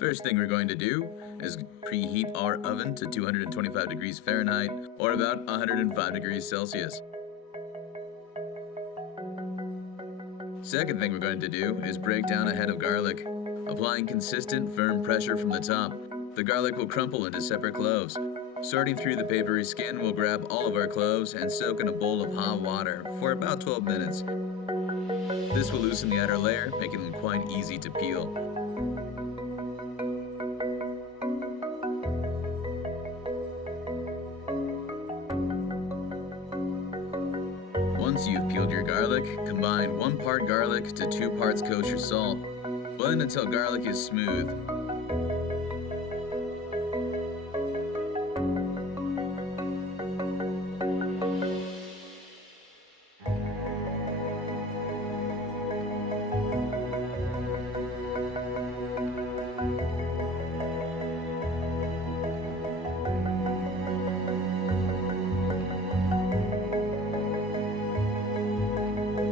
First thing we're going to do is preheat our oven to 225 degrees Fahrenheit or about 105 degrees Celsius. Second thing we're going to do is break down a head of garlic. Applying consistent, firm pressure from the top, the garlic will crumple into separate cloves. Sorting through the papery skin, we'll grab all of our cloves and soak in a bowl of hot water for about 12 minutes. This will loosen the outer layer, making them quite easy to peel. Once you've peeled your garlic, combine 1 part garlic to 2 parts kosher salt. Blend until garlic is smooth.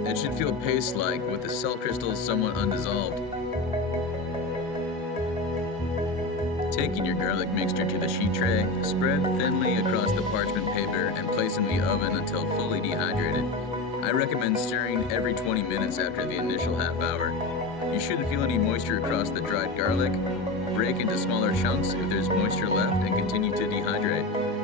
It should feel paste-like with the salt crystals somewhat undissolved. Taking your garlic mixture to the sheet tray, spread thinly across the parchment paper and place in the oven until fully dehydrated. I recommend stirring every 20 minutes after the initial half hour. You shouldn't feel any moisture across the dried garlic. Break into smaller chunks if there's moisture left and continue to dehydrate.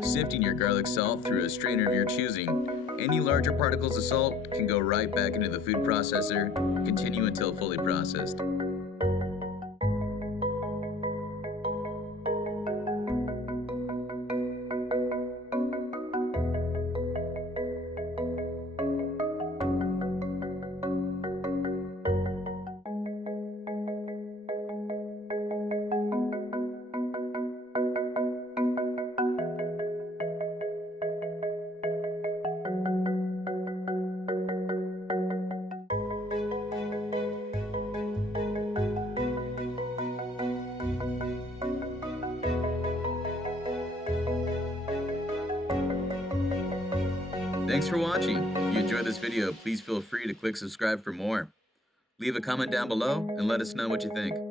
Sifting your garlic salt through a strainer of your choosing. Any larger particles of salt can go right back into the food processor. Continue until fully processed. Thanks for watching. If you enjoyed this video, please feel free to click subscribe for more. Leave a comment down below and let us know what you think.